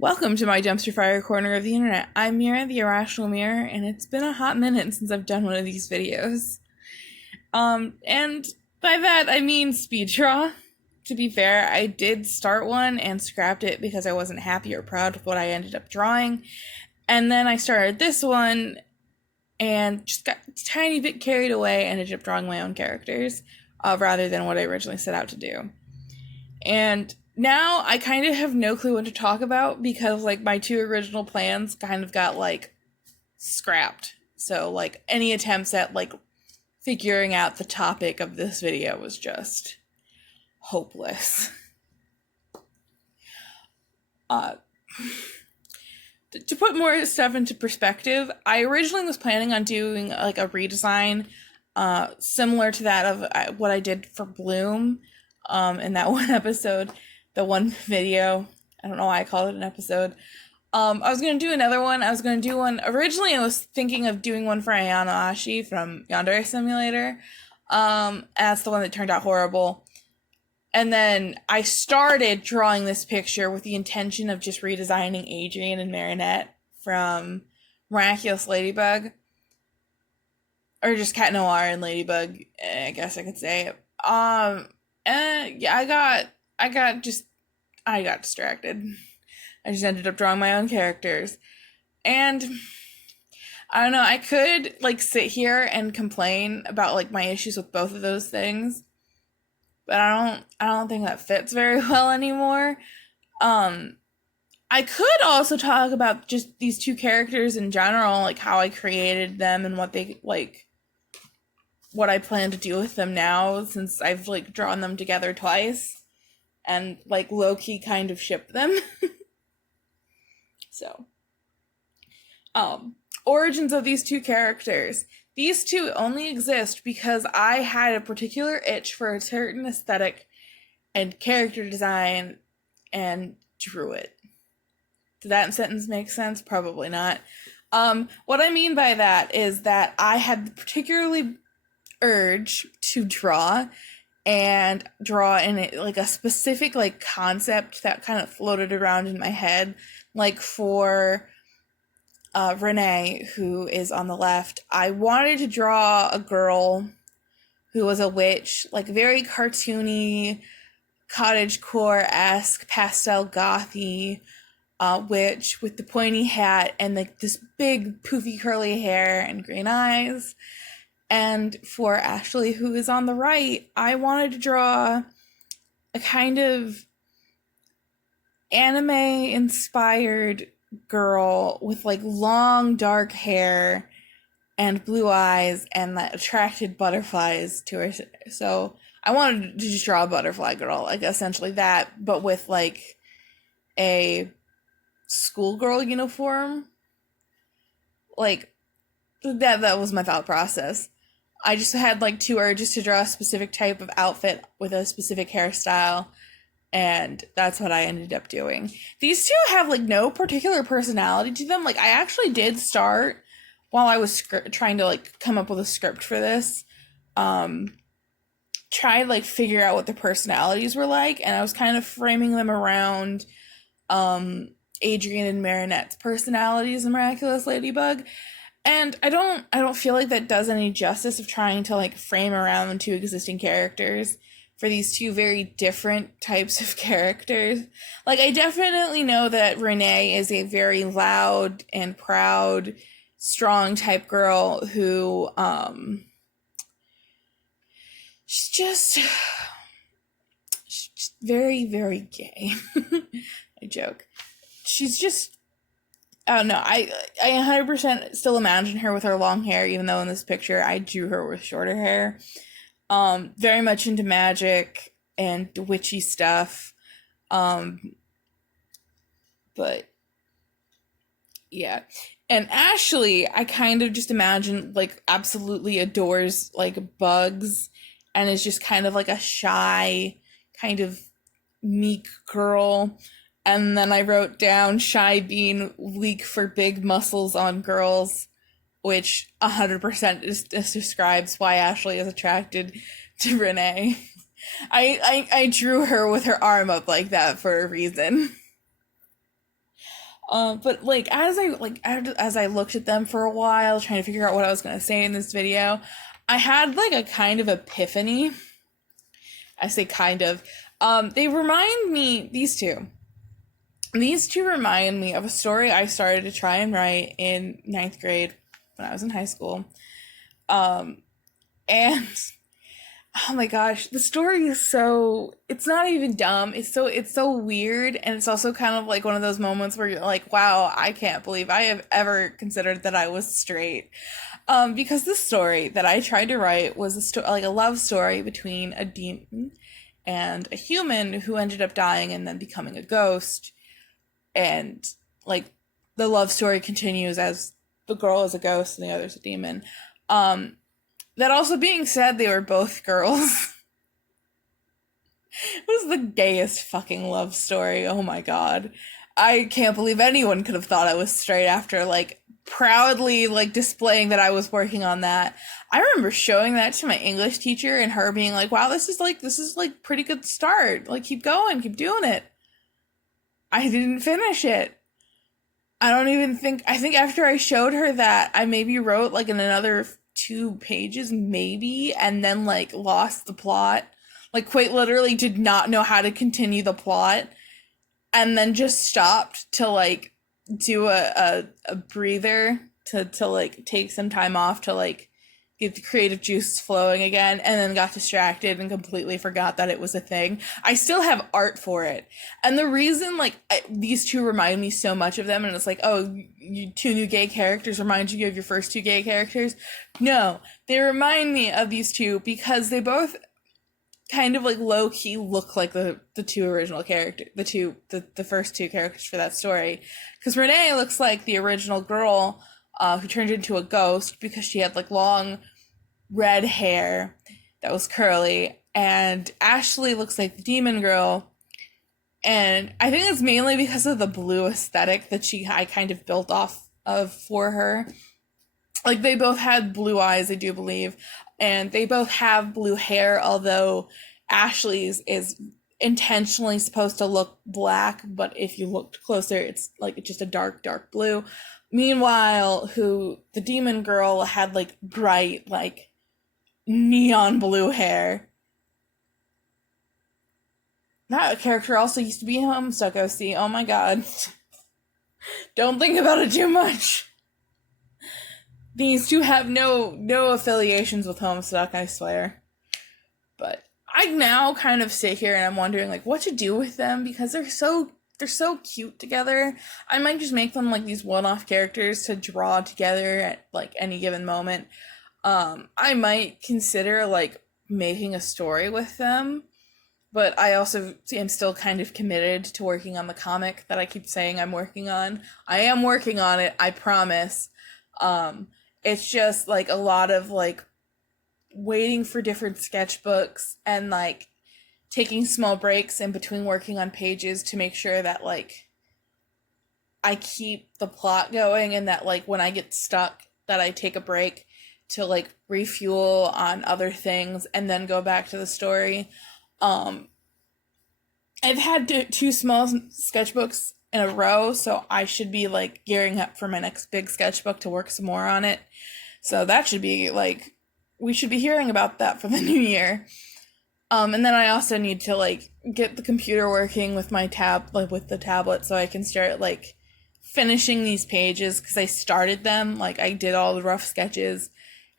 Welcome to my dumpster fire corner of the internet. I'm Mira, the Irrational Mirror, and it's been a hot minute since I've done one of these videos. And by that I mean speed draw. To be fair, I did start one and scrapped it because I wasn't happy or proud with what I ended up drawing. And then I started this one and just got a tiny bit carried away and ended up drawing my own characters, rather than what I originally set out to do. And now I kind of have no clue what to talk about because my two original plans kind of got scrapped. So any attempts at figuring out the topic of this video was just hopeless. To put more stuff into perspective, I originally was planning on doing a redesign similar to that of what I did for Bloom in that one episode, the one video. I don't know why I called it an episode. I was going to do another one. I was going to do one. Originally, I was thinking of doing one for Ayano Ashi from Yandere Simulator. That's the one that turned out horrible. And then I started drawing this picture with the intention of just redesigning Adrian and Marinette from Miraculous Ladybug. Or just Cat Noir and Ladybug, I guess I could say. And yeah, I got distracted. I just ended up drawing my own characters. And I don't know, I could sit here and complain about my issues with both of those things, but I don't think that fits very well anymore. I could also talk about just these two characters in general, how I created them and what they what I plan to do with them now, since I've drawn them together twice and low-key kind of ship them. So origins of these two characters. These two only exist because I had a particular itch for a certain aesthetic and character design and drew it. Did that sentence make sense? Probably not. What I mean by that is that I had particularly urge to draw in a specific concept that kind of floated around in my head, for Renee, who is on the left. I wanted to draw a girl who was a witch, very cartoony, cottagecore-esque, pastel gothy witch with the pointy hat and this big poofy curly hair and green eyes. And for Ashley, who is on the right, I wanted to draw a kind of anime-inspired girl with long dark hair and blue eyes and that attracted butterflies to her. So I wanted to just draw a butterfly girl, essentially that, but with a schoolgirl uniform. That was my thought process. I just had two urges to draw a specific type of outfit with a specific hairstyle, and that's what I ended up doing. These two have no particular personality to them. I actually did start while I was trying to come up with a script for this, try to figure out what their personalities were like, and I was kind of framing them around Adrian and Marinette's personalities in Miraculous Ladybug. And I don't feel like that does any justice of trying to frame around two existing characters for these two very different types of characters. I definitely know that Renee is a very loud and proud, strong type girl who she's just very, very gay. I joke. She's just, I don't know, I 100% still imagine her with her long hair, even though in this picture I drew her with shorter hair. Very much into magic and witchy stuff. But yeah. And Ashley, I kind of just imagine absolutely adores bugs and is just kind of a shy, kind of meek girl. And then I wrote down shy being weak for big muscles on girls, which 100% just describes why Ashley is attracted to Renee. I drew her with her arm up like that for a reason. But like as I looked at them for a while, trying to figure out what I was gonna say in this video, I had like a kind of epiphany. I say kind of. They remind me, these two. These two remind me of a story I started to try and write in ninth grade when I was in high school. And oh my gosh, the story is so, it's not even dumb. It's so weird, and it's also kind of like one of those moments where you're like, wow, I can't believe I have ever considered that I was straight. Because this story that I tried to write was like a love story between a demon and a human who ended up dying and then becoming a ghost. And like the love story continues as the girl is a ghost and the other's a demon. That also being said, they were both girls. It was the gayest fucking love story. Oh my god. I can't believe anyone could have thought I was straight after like proudly like displaying that I was working on that. I remember showing that to my English teacher and her being like, wow, this is like pretty good start. Like keep going, keep doing it. I didn't finish it. I think after I showed her that, I maybe wrote like in another 2 pages maybe, and then like lost the plot. Like quite literally did not know how to continue the plot, and then just stopped to like do a breather to like take some time off to like get the creative juices flowing again, and then got distracted and completely forgot that it was a thing. I still have art for it. And the reason like these two remind me so much of them, and it's like, oh, you 2 new gay characters remind you of your first 2 gay characters. No, they remind me of these two because they both kind of like low-key look like the 2 original characters, the first 2 characters for that story. Because Renee looks like the original girl who turned into a ghost because she had like long red hair that was curly, and Ashley looks like the demon girl. And I think it's mainly because of the blue aesthetic that I kind of built off of for her. Like they both had blue eyes, I do believe, and they both have blue hair, although Ashley's is intentionally supposed to look black, but if you looked closer, it's like just a dark blue. Meanwhile, the demon girl had like bright, like neon blue hair. That character also used to be Homestuck OC. Oh my god. Don't think about it too much. These two have no affiliations with Homestuck, I swear. But I now kind of sit here and I'm wondering like what to do with them because they're so cute together. I might just make them like these one-off characters to draw together at like any given moment. I might consider like making a story with them, but I also am still kind of committed to working on the comic that I keep saying I'm working on. I am working on it, I promise. It's just like a lot of like waiting for different sketchbooks and like taking small breaks in between working on pages to make sure that like I keep the plot going, and that like when I get stuck that I take a break to like refuel on other things and then go back to the story. I've had 2 small sketchbooks in a row, so I should be like gearing up for my next big sketchbook to work some more on it. So that should be like, we should be hearing about that for the new year. And then I also need to like get the computer working with my with the tablet so I can start like finishing these pages, because I started them, like I did all the rough sketches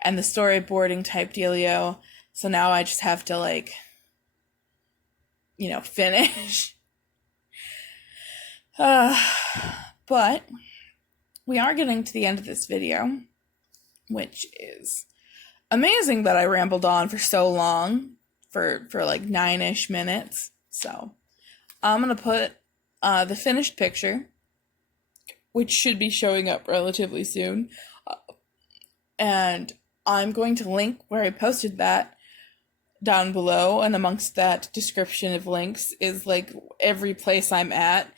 and the storyboarding type dealio. So now I just have to like, finish. But we are getting to the end of this video, which is amazing that I rambled on for so long, for like 9-ish minutes. So I'm gonna put the finished picture, which should be showing up relatively soon, and I'm going to link where I posted that down below, and amongst that description of links is like every place I'm at.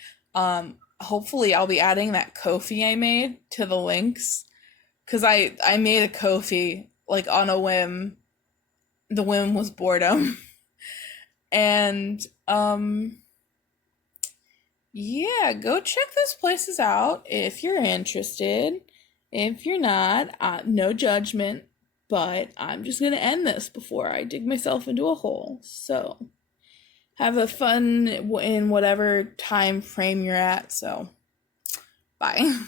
Hopefully I'll be adding that Ko-fi I made to the links, because I made a Ko-fi like on a whim. The whim was boredom. And Yeah, go check those places out if you're interested. If you're not, no judgment, but I'm just gonna end this before I dig myself into a hole. So, have a fun in whatever time frame you're at. So, bye.